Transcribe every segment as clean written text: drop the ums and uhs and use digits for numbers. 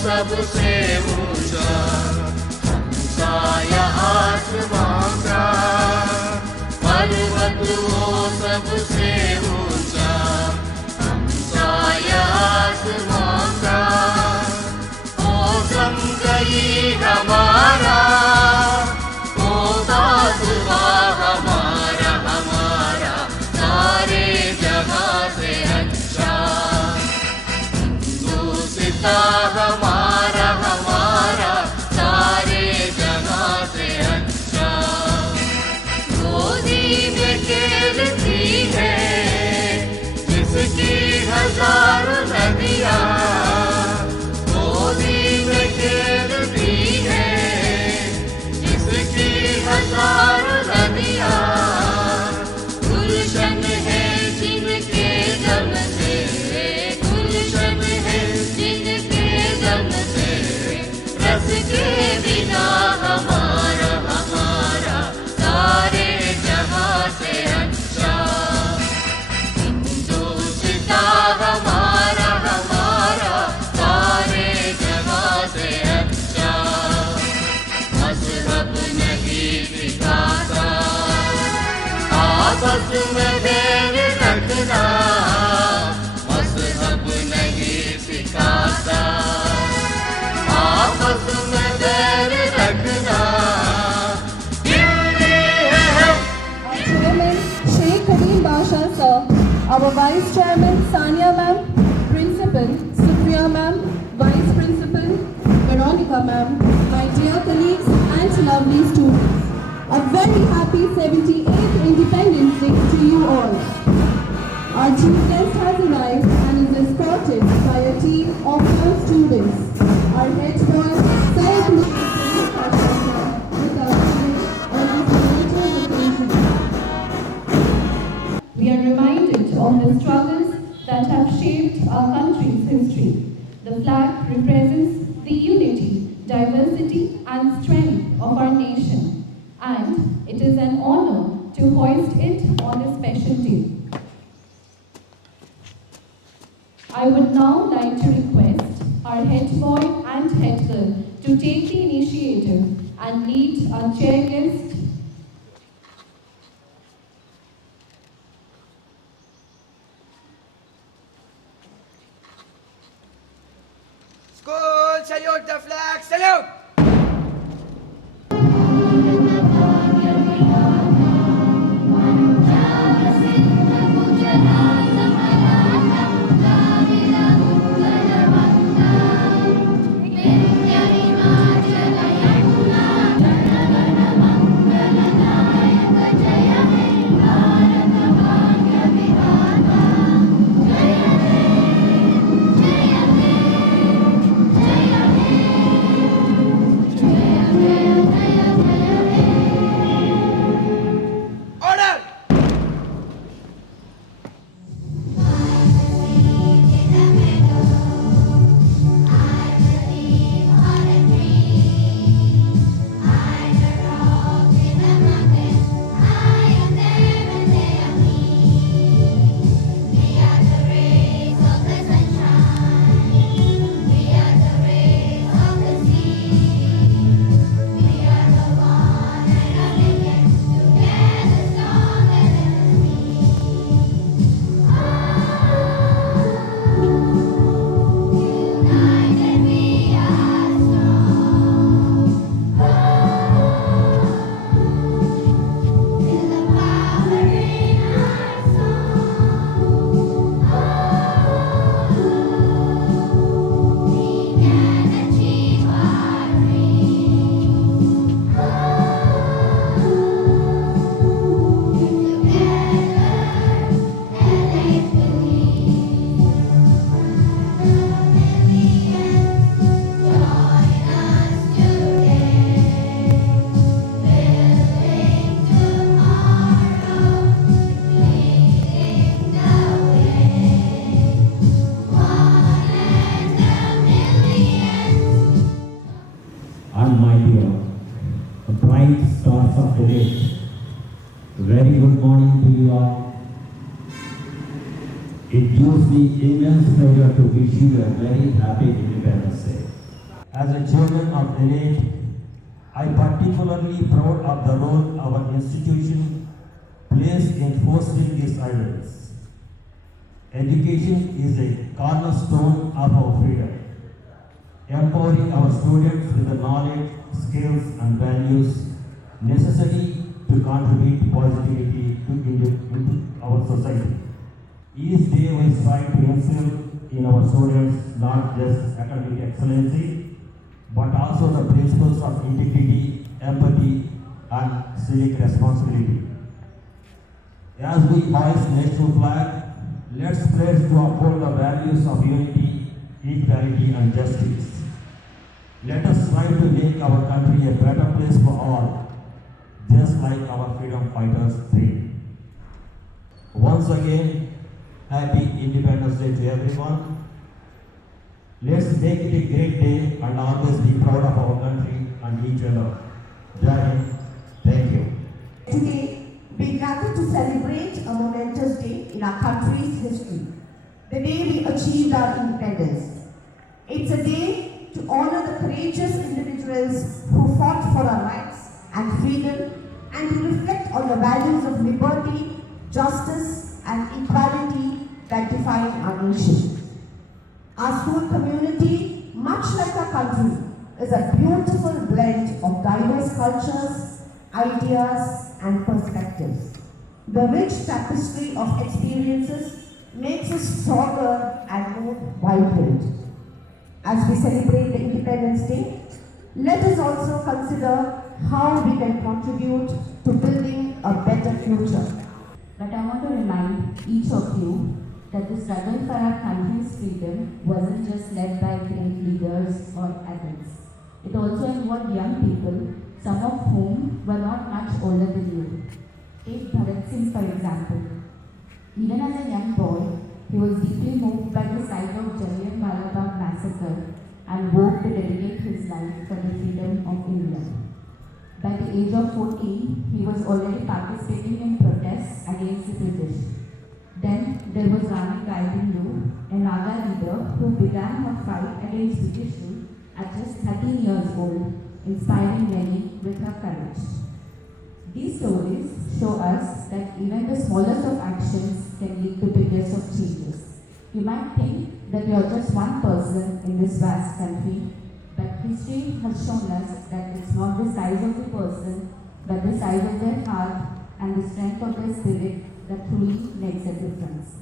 सबसे ऊंचा, हमसाया आसमां का। पर्वत वो सबसे ऊंचा, हमसाया आसमां का। मौसम गई हमारा, वो बाजुआ हमारा हमारा, सारे जगह से अच्छा। हिंदुस्ता हमारा हमारा, सारे जगह से अच्छा। गोदी में खेलती है जिसकी हजारों नदियाँ, गोदी में खेलती है जिसकी हजारों नदियाँ। गुलशन है जिनके दम से, गुलशन है जिनके दम से, रस के बिना हमारा हमारा, सारे जहां से अच्छा। हिंदुस्ता हमारा हमारा, सारे जहां से अच्छा। मजहब नहीं सिखाता आपस में बैर रखना, मजहब नहीं सिखाता आपस में बैर रखना। Our Chairman Sheikh Kareem Basha sir, our Vice Chairman Sania ma'am, Principal Supriya ma'am, Vice Principal Veronica ma'am, my dear colleagues and lovely students, a very happy 78th Independence Day to you all. Our chief guest has arrived and is escorted by a team of all students. Our head boy, Syed Muhammad Pasha sir, with our college on this momentous occasion. We are reminded of the struggles that have shaped our country's history. The flag represents the unity, diversity and strength of our nation, and it is an honor to hoist it on a special day. I would now like to request our head boy and head girl to take the initiative and lead our chair guest. School, salute the flag, salute! Very good morning to you all. It gives me immense pleasure to wish you a very happy Independence Day. As a chairman of NATE, I particularly proud of the role our institution plays in fostering these ideals. Education is a cornerstone of our freedom, empowering our students with the knowledge, skills, and values necessary to contribute positively into our society. Each day we strive to instill in our students not just academic excellency, but also the principles of integrity, empathy, and civic responsibility. As we hoist national flag, let's pledge to uphold the values of unity, equality, and justice. Let us strive to make our country a better place for all, just like our freedom fighters did. Once again, happy Independence Day to everyone. Let's make it a great day and always be proud of our country and each other. Jai Hind. Thank you. Today, we gather to celebrate a momentous day in our country's history, the day we achieved our independence. It's a day to honor the courageous individuals who fought for our rights and freedom, and to reflect on the values of liberty, justice, and equality that define our nation. Our school community, much like our country, is a beautiful blend of diverse cultures, ideas, and perspectives. The rich tapestry of experiences makes us stronger and more vibrant. As we celebrate the Independence Day, let us also consider how we can contribute to building a better future. But I want to remind each of you that the struggle for our country's freedom wasn't just led by great leaders or adults. It also involved young people, some of whom were not much older than you. Take Bhagat Singh, for example. Even as a young boy, he was deeply moved by the sight of Jallianwala Bagh massacre and vowed to dedicate his life for the freedom of India. By the age of 14, he was already participating in protests against the British. Then there was Rani Gaidinlu, a Naga leader who began her fight against British rule at just 13 years old, inspiring many with her courage. These stories show us that even the smallest of actions can lead to biggest of changes. You might think that you are just one person in this vast country, but history has shown us that it's not the size of the person, but the size of their heart and the strength of their spirit that truly makes a difference.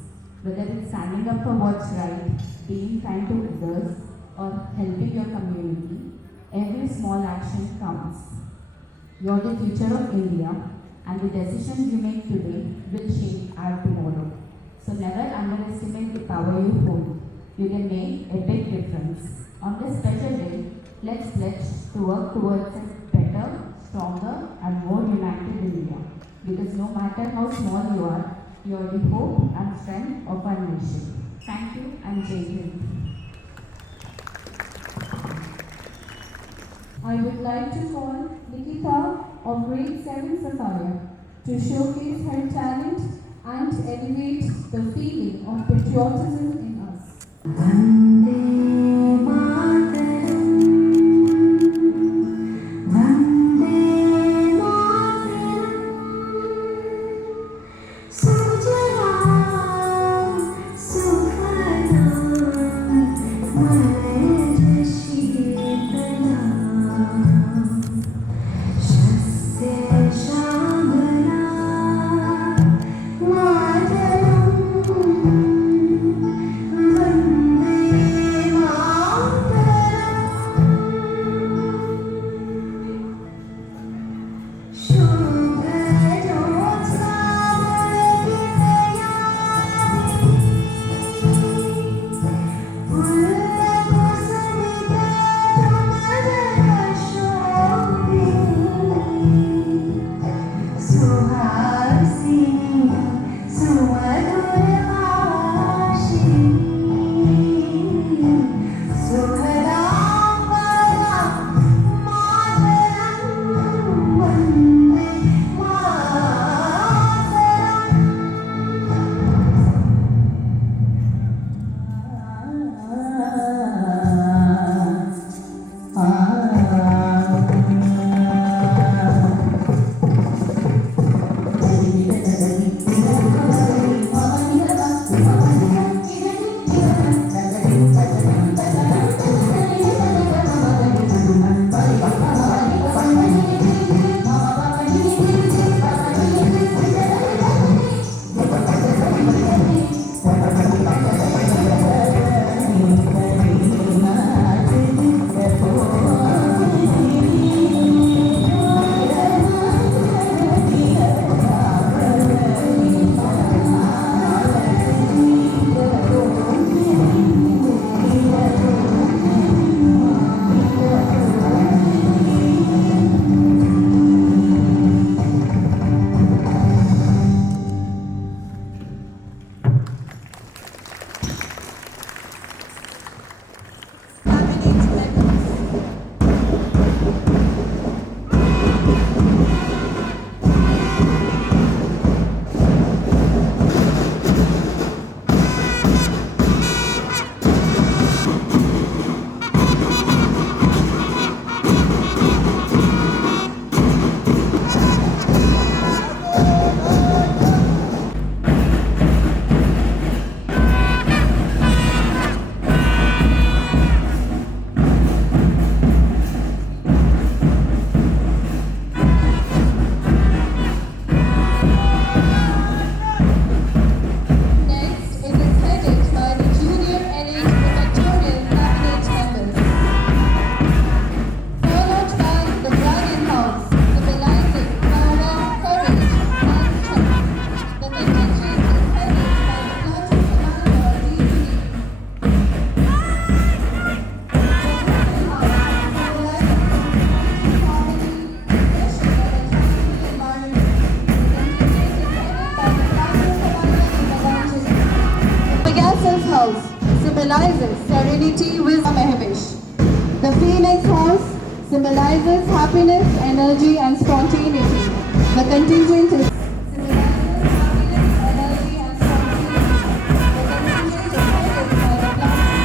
Whether it's standing up for what's right, being kind to others, or helping your community, every small action counts. You're the future of India, and the decisions you make today will shape our tomorrow. So never underestimate the power you hold. You can make a big difference. On this special day, let's pledge to work towards a better, stronger, and more united India. Because no matter how small you are the hope and strength of our nation. Thank you and Jai Hind. I would like to call Nikita of grade 7 Sophia to showcase her talent and elevate the feeling of patriotism in us. Vande horse symbolizes serenity, wisdom, Mahesh. The phoenix horse symbolizes happiness, energy, and spontaneity. The contingent is symbolizes happiness, energy, and spontaneity. The contingent is headed by the black singer.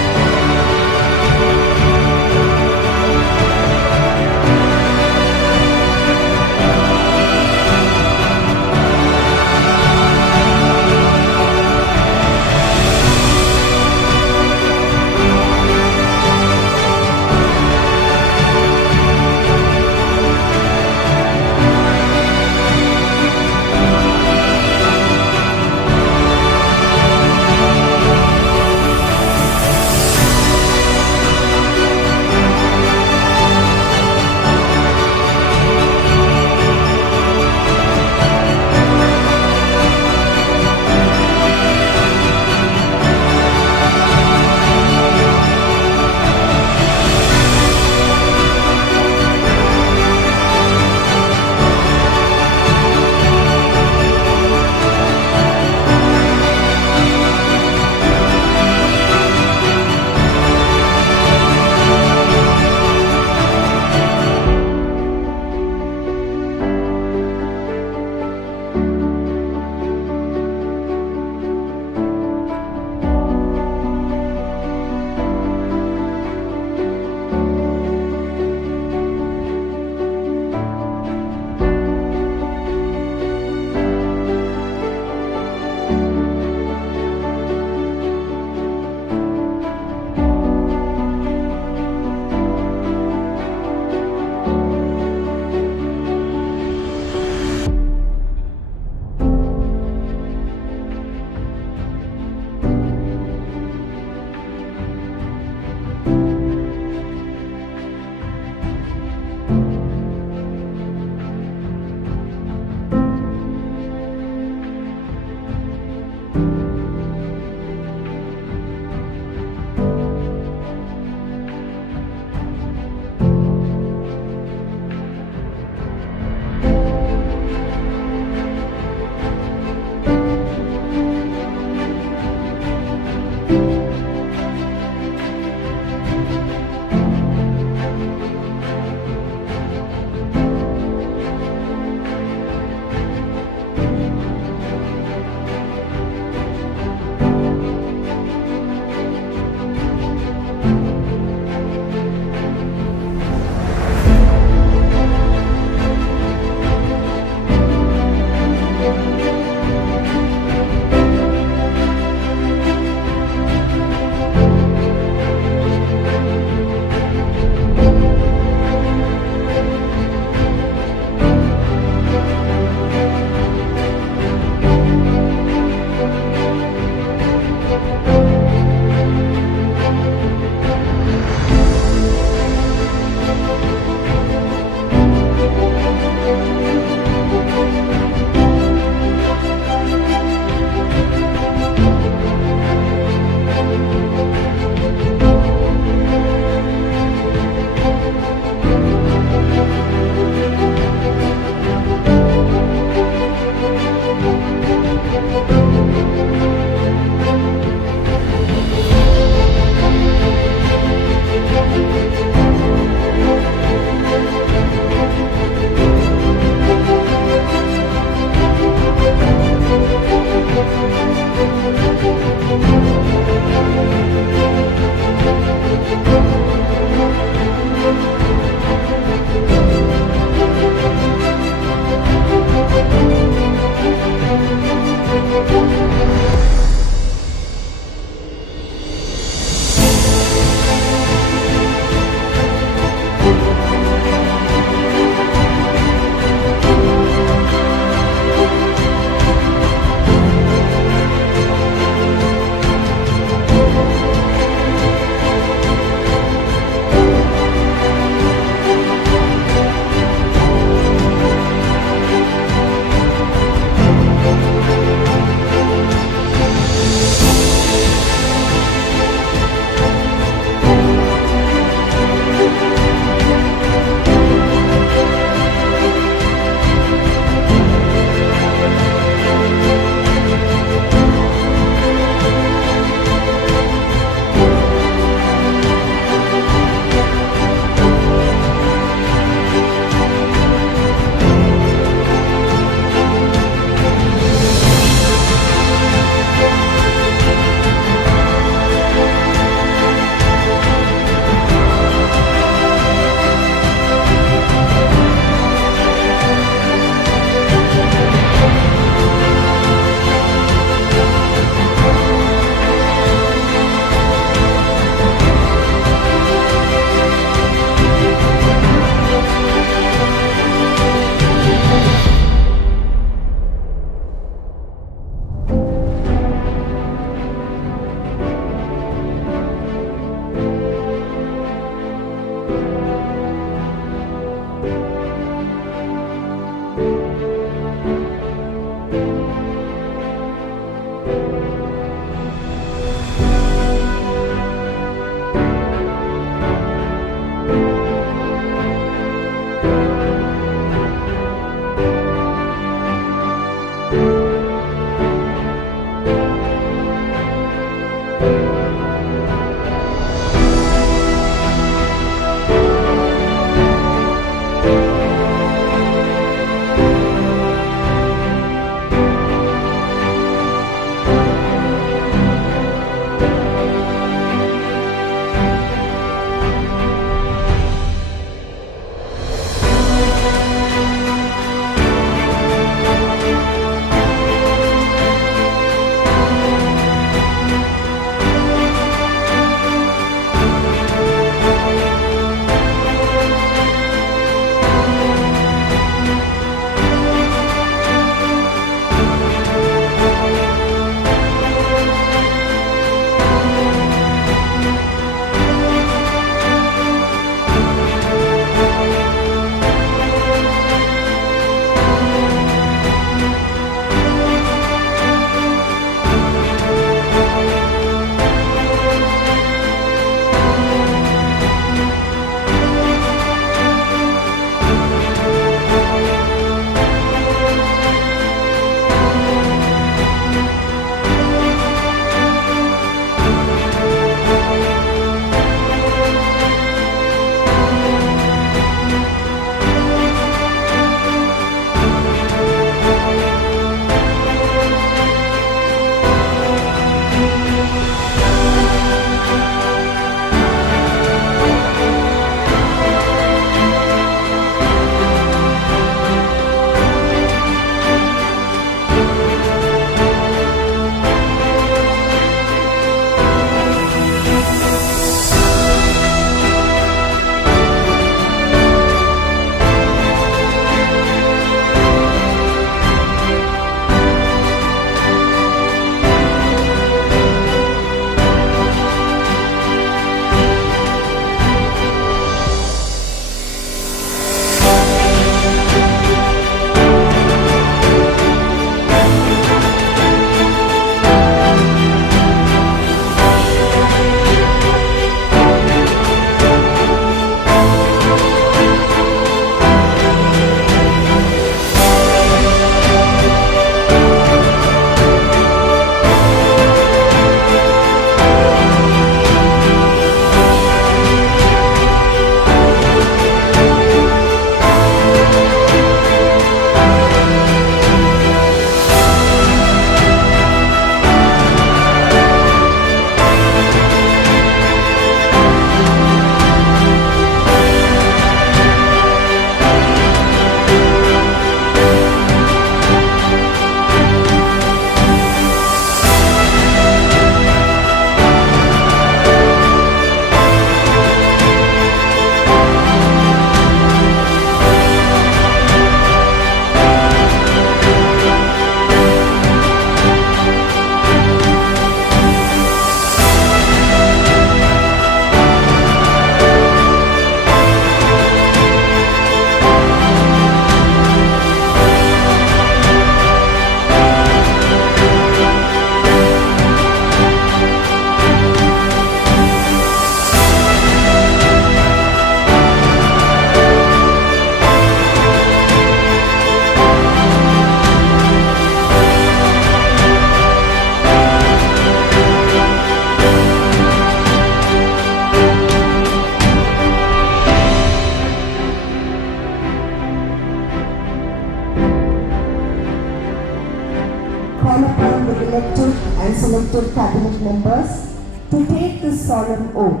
to take this solemn oath.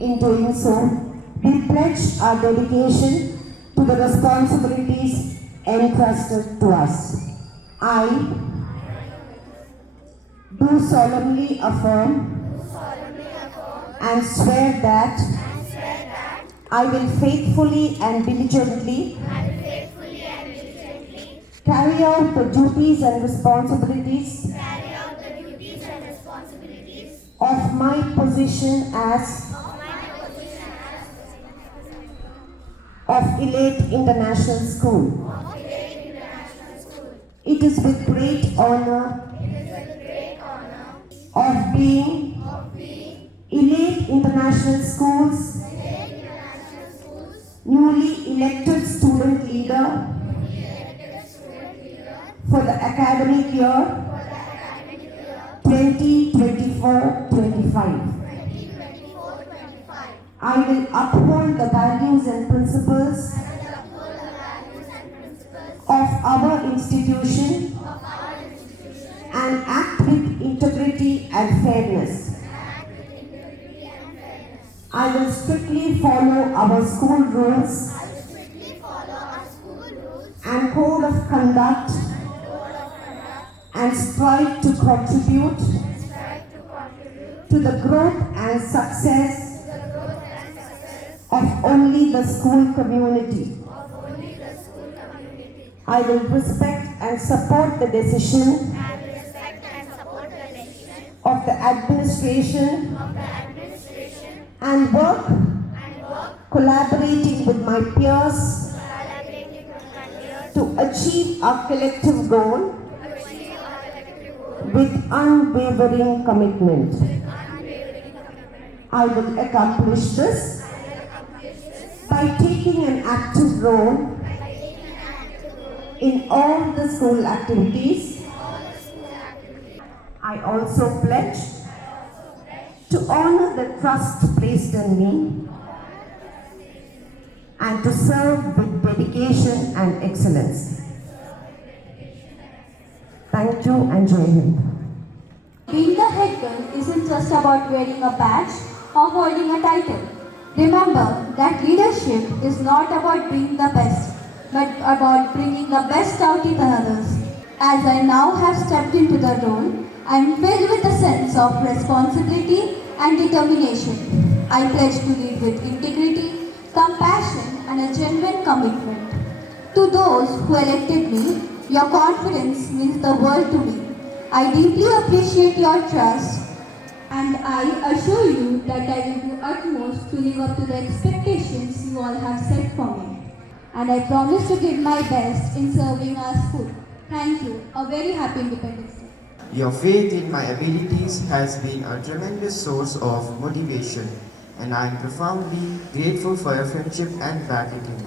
In doing so, we pledge our dedication to the responsibilities entrusted to us. I do solemnly affirm and swear that I will faithfully and diligently carry out the duties and responsibilities of my position as of Elite International School. It is with great honor of being Elite International School's newly elected student leader for the academic year 2024-25. I will uphold the values and principles of our institution and act with integrity and fairness. I will strictly follow our school rules and code of conduct and strive to contribute to the growth and success of only the school community. I will respect and support the decision of the administration and work collaborating with my peers to achieve our collective goal with unwavering commitment. I will accomplish this by taking an active role in all the school activities. I also pledge to honor the trust placed in me and to serve with dedication and excellence. Thank you and Jai Hind. Being the head girl isn't just about wearing a badge or holding a title. Remember that leadership is not about being the best, but about bringing the best out in others. As I now have stepped into the role, I am filled with a sense of responsibility and determination. I pledge to lead with integrity, compassion, and a genuine commitment. To those who elected me, your confidence means the world to me. I deeply appreciate your trust, and I assure you that I will do utmost to live up to the expectations you all have set for me. And I promise to give my best in serving our school. Thank you. A very happy Independence Day. Your faith in my abilities has been a tremendous source of motivation, and I am profoundly grateful for your friendship and gratitude.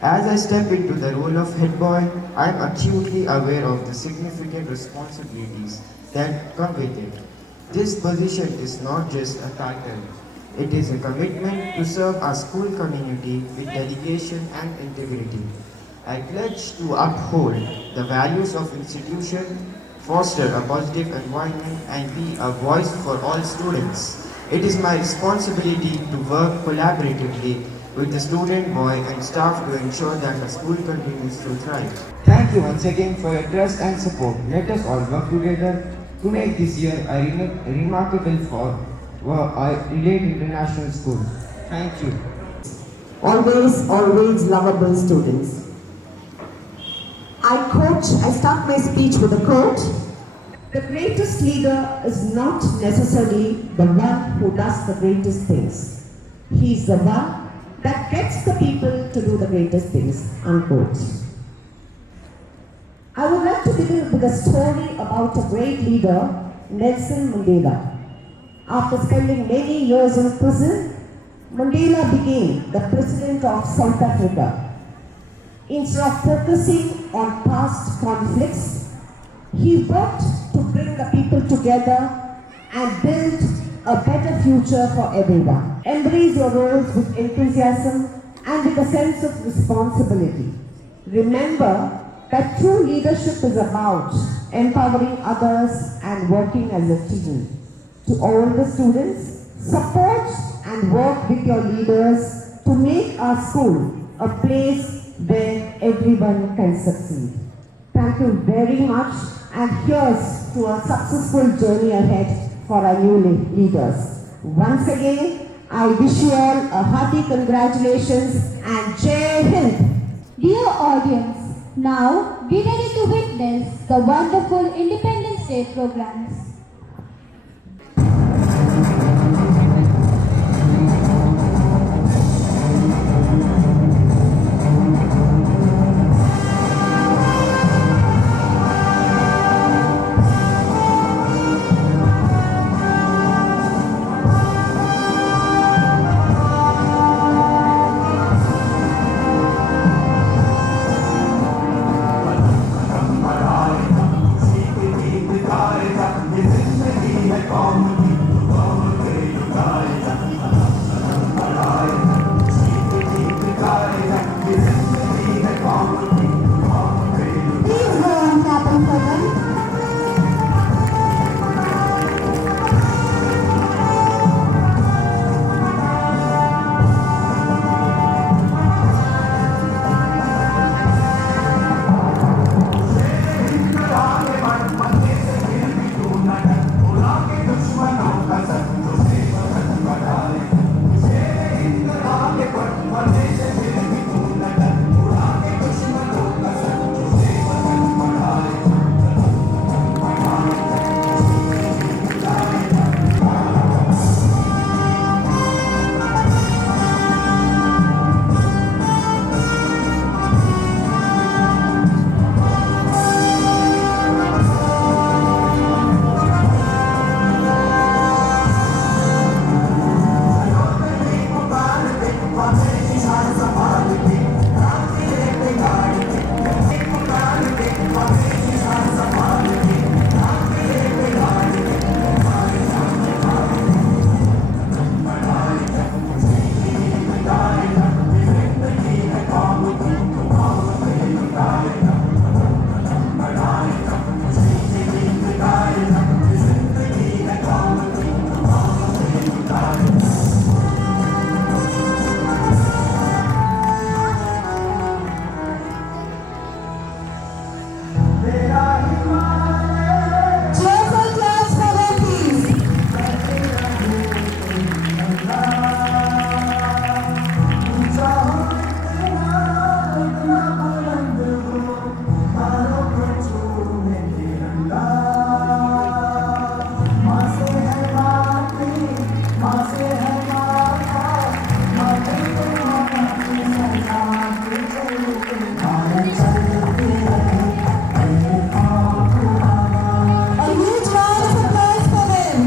As I step into the role of head boy, I am acutely aware of the significant responsibilities that come with it. This position is not just a title. It is a commitment to serve our school community with dedication and integrity. I pledge to uphold the values of institution, foster a positive environment, and be a voice for all students. It is my responsibility to work collaboratively with the student, boy, and staff to ensure that the school continues to thrive. Thank you once again for your trust and support. Let us all work together to make this year a remarkable for our Elite International School. Thank you. Always, always lovable students. I start my speech with a quote. The greatest leader is not necessarily the one who does the greatest things. He's the one that gets the people to do the greatest things, unquote. I would like to begin with a story about a great leader, Nelson Mandela. After spending many years in prison, Mandela became the president of South Africa. Instead of focusing on past conflicts, he worked to bring the people together and build a better future for everyone. Embrace your roles with enthusiasm and with a sense of responsibility. Remember that true leadership is about empowering others and working as a team. to all the students, support and work with your leaders to make our school a place where everyone can succeed. Thank you very much, and here's to a successful journey ahead for our new leaders. Once again, I wish you all a hearty congratulations and Jai Hind. Dear audience, now be ready to witness the wonderful Independence Day programs. Please go on clapping for them. Joyful claps for them, please. A huge round of applause for them.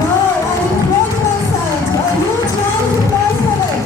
Wow, an incredible sight. A huge round of applause for them.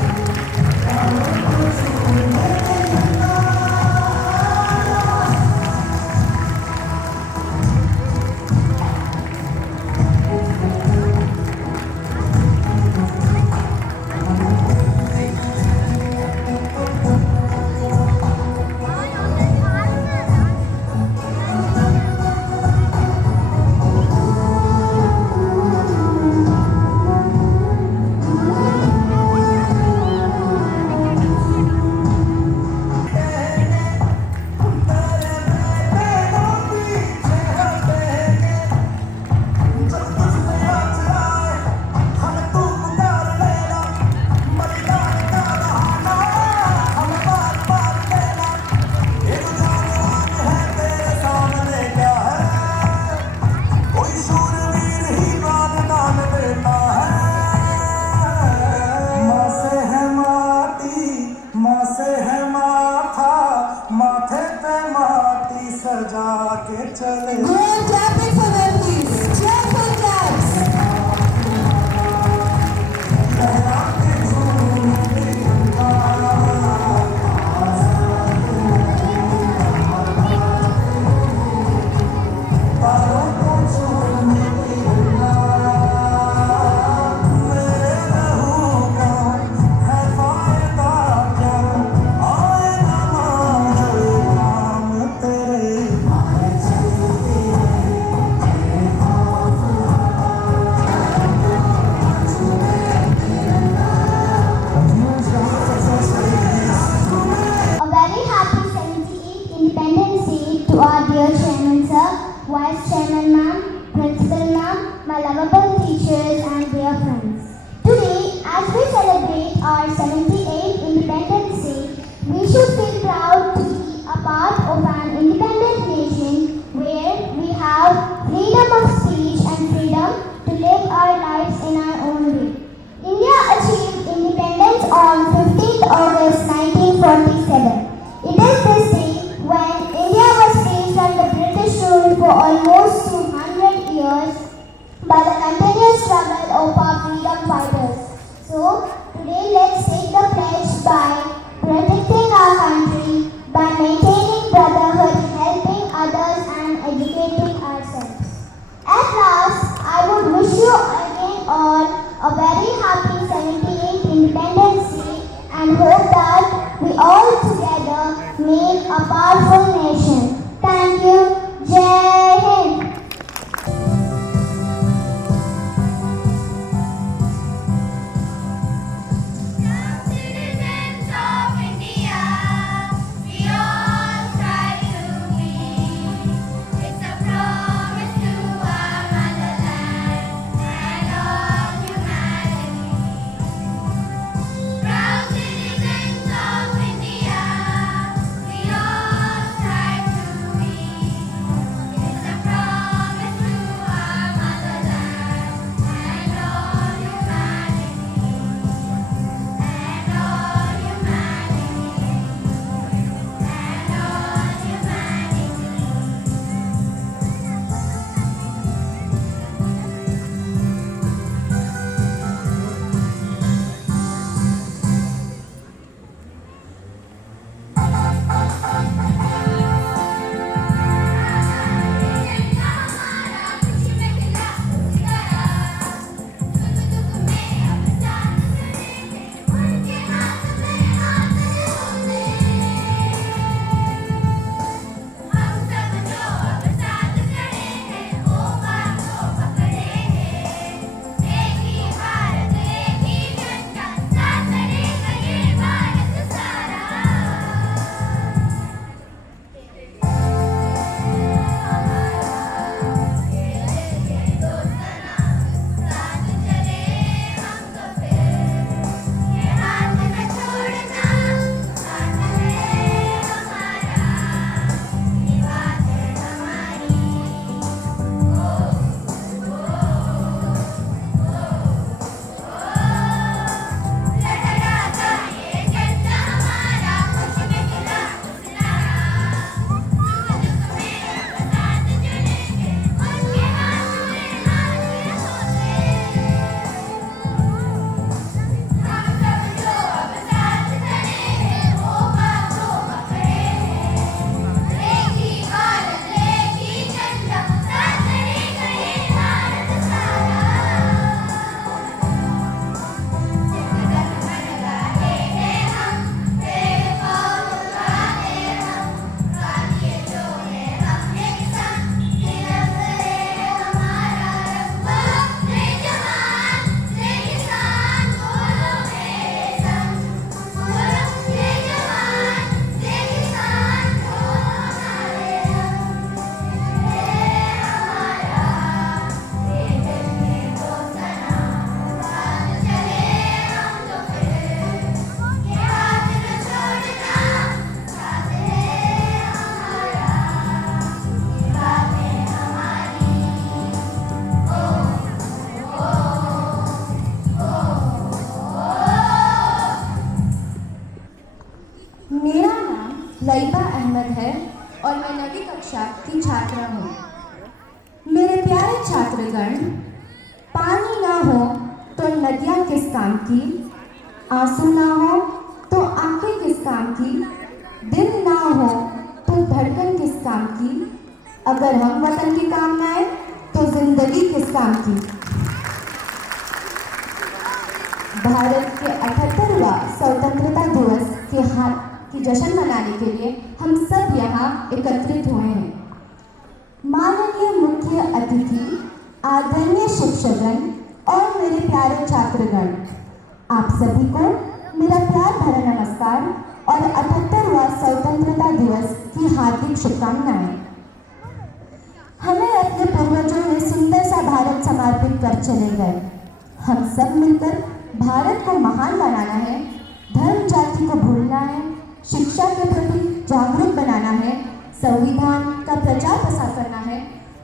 Go on clapping for them, please. Joyful claps. our dear Chairman Sir, Vice Chairman Ma'am, Principal Ma'am, my lovable teachers and dear friends. Today, as we celebrate our 78th Independence Day, we should feel proud to be a part of an independent nation where we have freedom of speech and freedom to live our lives in our own way. India achieved independence on 15th August 1947. It is this day when India was free from the British rule for almost 200 years by the continuous struggle of our freedom fighters. So, today let's take the pledge by protecting our country, by maintaining brotherhood, helping others and educating ourselves. At last, I would wish you again all a very happy 78th Independence Day and hope that we all together make a powerful nation. Thank you. Jai Hind. Citizens of India, we all try to be. It's a promise to our motherland and all humanity. Proud citizens of India, we all try to be. It's a promise to our motherland and all humanity. And all humanity, and all humanity. मेरा नाम लईबा अहमद है और मैं 9वीं कक्षा की छात्रा हूँ। मेरे प्यारे छात्रगण, पानी ना हो तो नदियाँ किस काम की, आंसू ना हो तो आंखें किस काम की, दिल ना हो तो धड़कन किस काम की, अगर हम वतन के काम न आए तो जिंदगी किस काम की। भारत के 78वां स्वतंत्रता दिवस की जश्न मनाने के लिए हम सब यहाँ एकत्रित हुए हैं। माननीय मुख्य अतिथि, आदरणीय शिक्षकगण और मेरे प्यारे छात्रगण, आप सभी को मेरा प्यार भरा नमस्कार और 78वां स्वतंत्रता दिवस की हार्दिक शुभकामनाएं। समर्पित कर चले गए। हम सब मिलकर भारत को महान बनाना है, धर्म जाति को भूलना है, शिक्षा के प्रति जागरूक बनाना है, संविधान का प्रचार प्रसार करना है,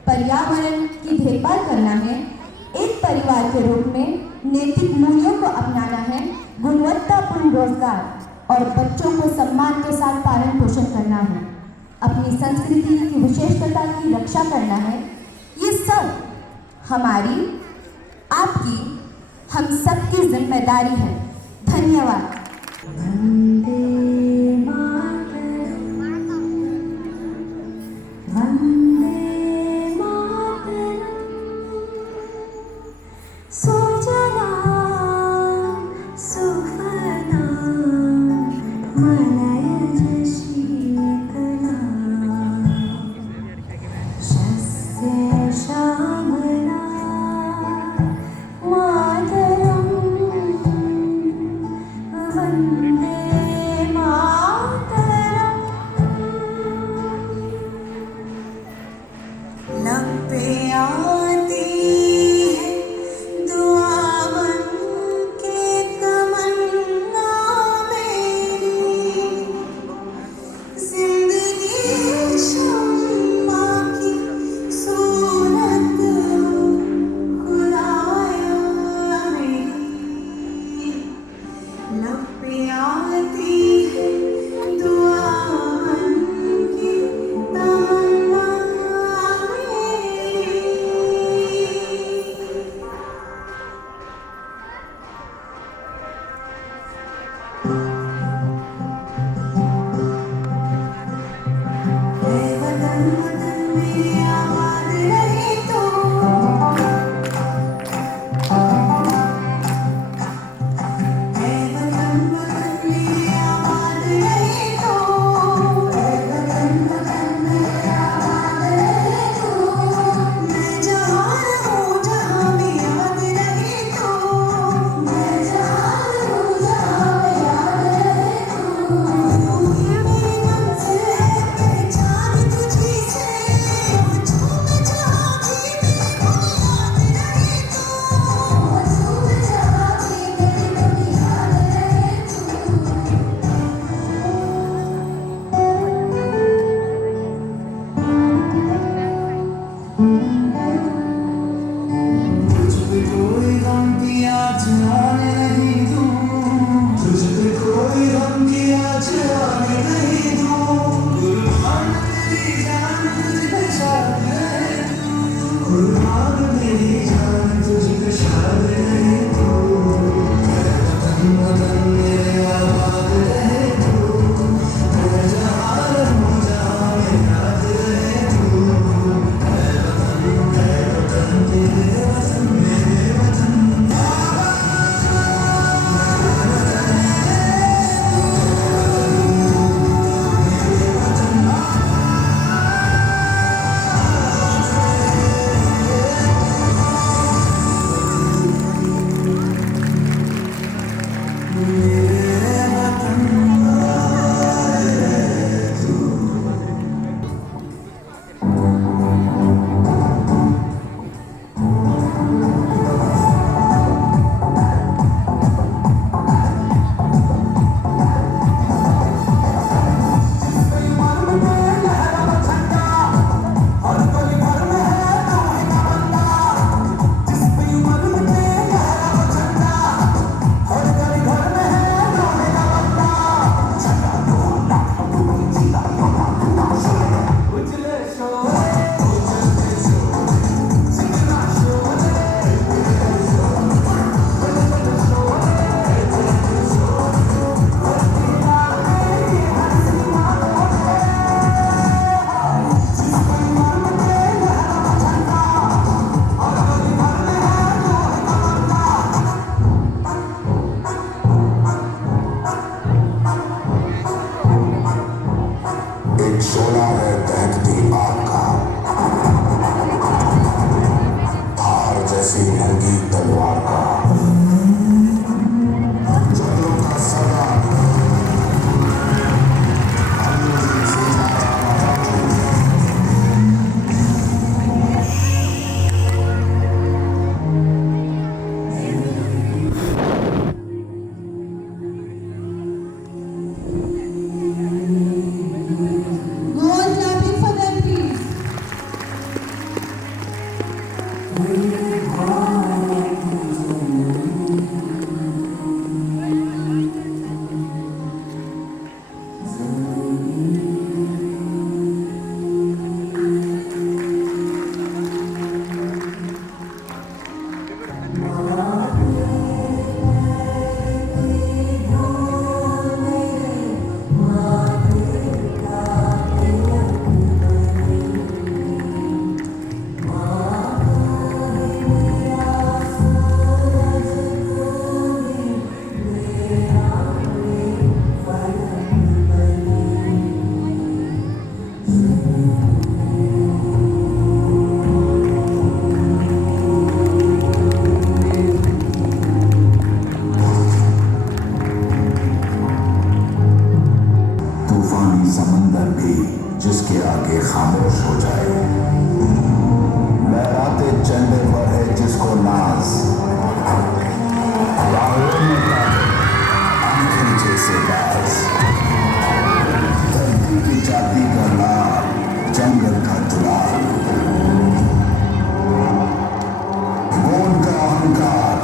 पर्यावरण की देखभाल करना है, एक परिवार के रूप में नैतिक मूल्यों को अपनाना है, गुणवत्तापूर्ण रोजगार और बच्चों को सम्मान के साथ पालन पोषण करना है, अपनी संस्कृति की विशेषता की रक्षा करना है। ये सब हमारी, आपकी, हम सबकी जिम्मेदारी है। धन्यवाद। जिसके आगे खामोश हो जाए। लहराते झंडे पर है जिसको नाज, बाहों में आंखें जैसे बाज, धरती की जाति का लाल, जंगल का दुलाल, गोंद का अहंकार,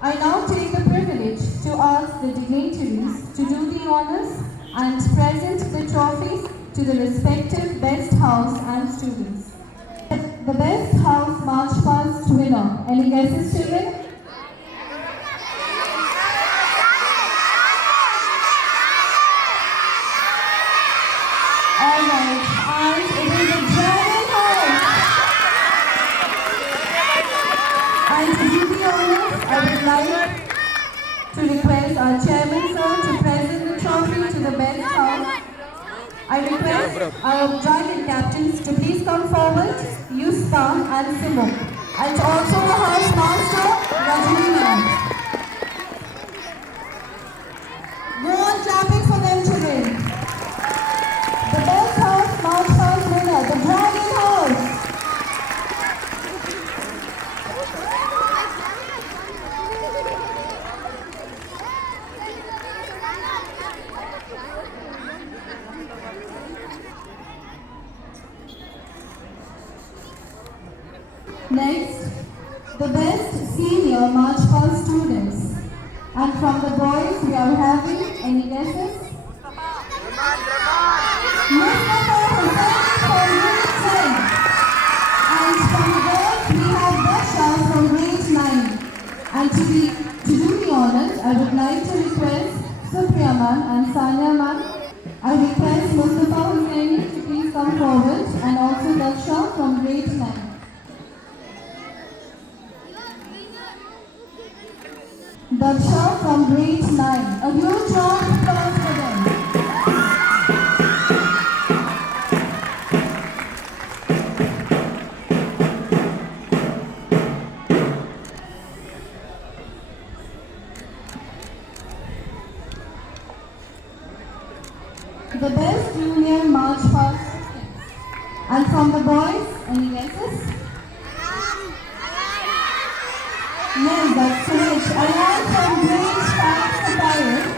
I now take the privilege to ask the dignitaries to do the honors and present the trophies to the respective best house and students. The best house march past winner. Any guesses, children? Alright, and it is the Dragon House. And to do the honors, I would like to request our chairman sir to present the trophy to the best house. I request our dragon captains to please come forward, Yuspa and Simo, and also the house master, Rajini ma'am. Go on clapping for them, children. The best house march past winner, the Dragon House. Next, the best senior march past students. And from the boys we are having, any guesses? Mustafa Hussain from grade 10. And from the girls we have Dasha from grade 9. And to do the honors, I would like to request Supriya ma'am and Sanya ma'am. I request Mustafa Hussain to please come forward and also Dasha from grade 9. Darsha from grade 9. A huge round of applause for them. And from the boys, any guesses? Yes, that's correct. Alarm from Great Sparks Sapphire.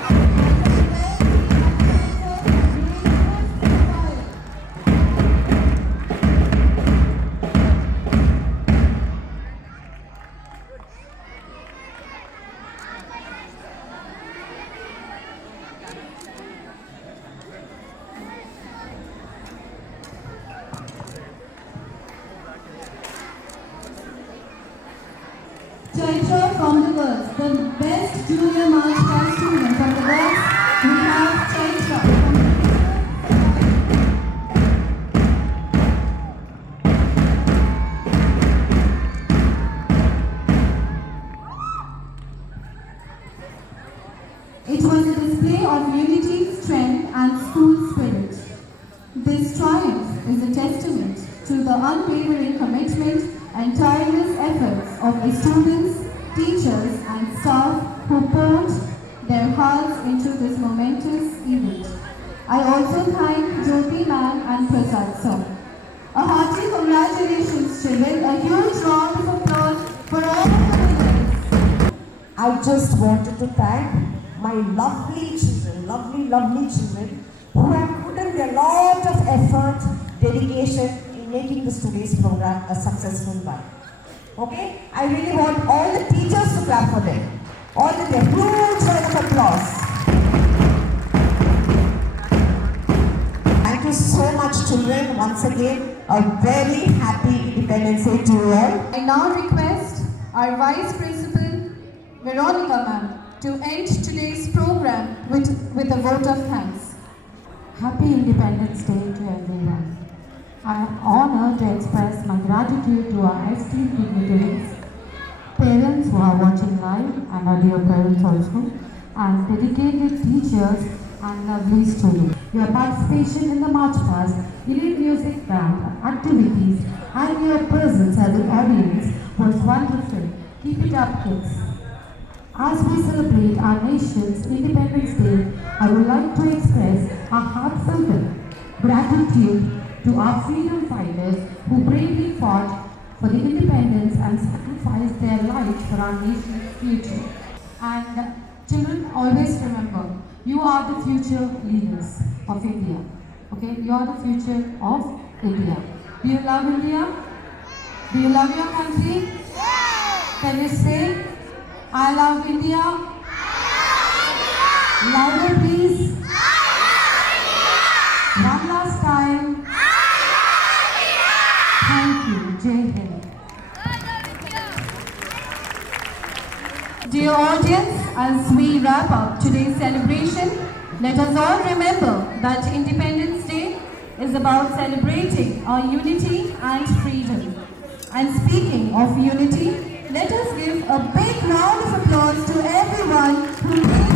Chaitra from the girls, the best junior march band student from the girls. We have Chaitra from the It was a display of unity, strength, and school spirit. This triumph is a testament to the unwavering commitment and tireless efforts of the students, teachers, and staff who poured their hearts into this momentous event. I also thank Jyoti ma'am and Prasad sir. A hearty congratulations, children. A huge round of applause for all of the winners. I just wanted to thank my lovely children who have put in a lot of effort, dedication in making this today's program a successful one. Okay? I really want all the teachers to clap for them. All the huge round of applause. Thank you so much, children. Once again, a very happy Independence Day to you all. I now request our Vice Principal, Veronica ma'am, to end today's program with a vote of thanks. Happy Independence Day to everyone. I am honored to express my gratitude to our esteemed dignitaries, parents who are watching live and our dear parents also, and dedicated teachers and lovely students. Your participation in the March Past, Indian Music Band activities, and your presence at the audience was wonderful. Keep it up, kids. As we celebrate our nation's Independence Day, I would like to express our heartfelt gratitude to our freedom fighters who bravely fought for the independence and sacrificed their lives for our nation's future. And children, always remember, you are the future leaders of India. Okay, you are the future of India. Do you love India? Do you love your country? Can you say, I love India? Louder, please. One last time. Thank you. Jai Hind. Dear audience, as we wrap up today's celebration, let us all remember that Independence Day is about celebrating our unity and freedom. And speaking of unity, let us give a big round of applause to everyone who made